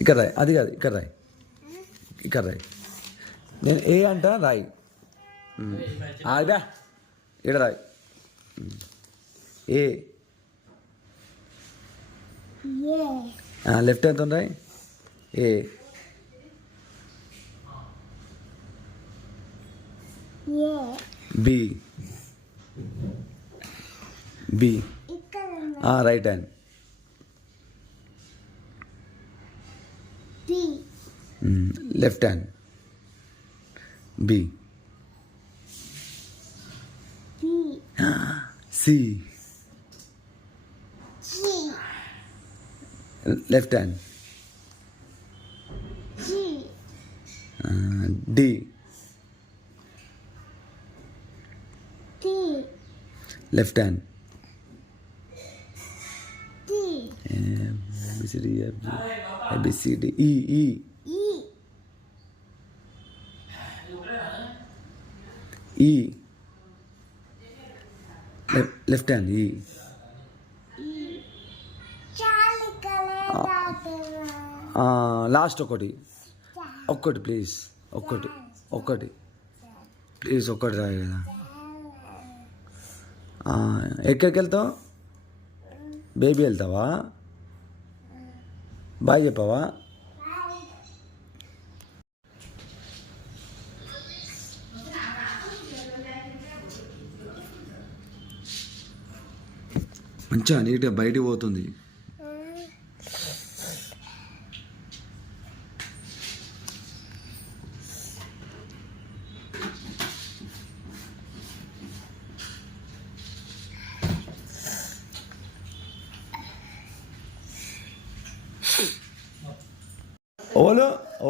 ఇక్కడ రాయి, అది కాదు ఇక్కడ రాయి, ఇక్కడ రాయి. నేను ఏ అంట రాయి. ఆగా ఇక్కడ రాయి. ఏ లెఫ్ట్ హ్యాండ్తో రాయి. A B B right hand. Left hand. B C left hand. D left hand. ABCD E left hand. ఈ లాస్ట్ ఒకటి ప్లీజ్, ఒక్కటి ప్లీజ్, ఒక్కటి రాయి కదా. ఎక్కడికి వెళ్తావు బేబీ? వెళ్తావా? బాయ్ చెప్పవా? మంచిగా నీట్గా బయటికి పోతుంది.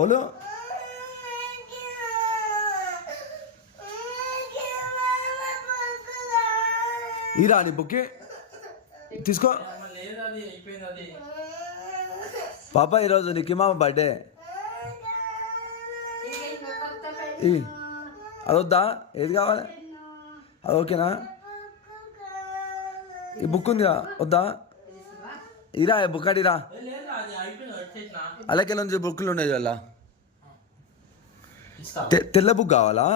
ఓలో ఈరా నీ బుక్కి తీసుకో. పాప ఈరోజు నిక్కిమామ బర్త్డే. అది వద్దా? ఏది కావాలి? అది ఓకేనా? ఈ బుక్ ఉందిగా, వద్దా? ఇరా బుక్ అడిరా. అలాగే నుంచి బుక్లు ఉన్నాయి వాళ్ళ. తెల్ల బుక్ కావాలా?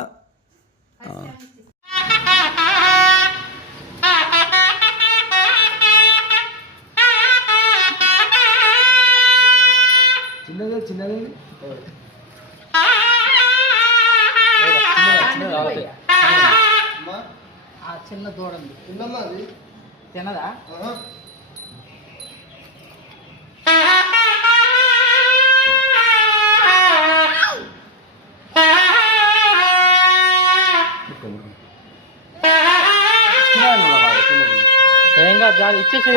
చిన్నది చిన్న దూడండి తినదా? ఏం కాదు, ఇచ్చేసి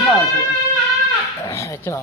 ఇచ్చిన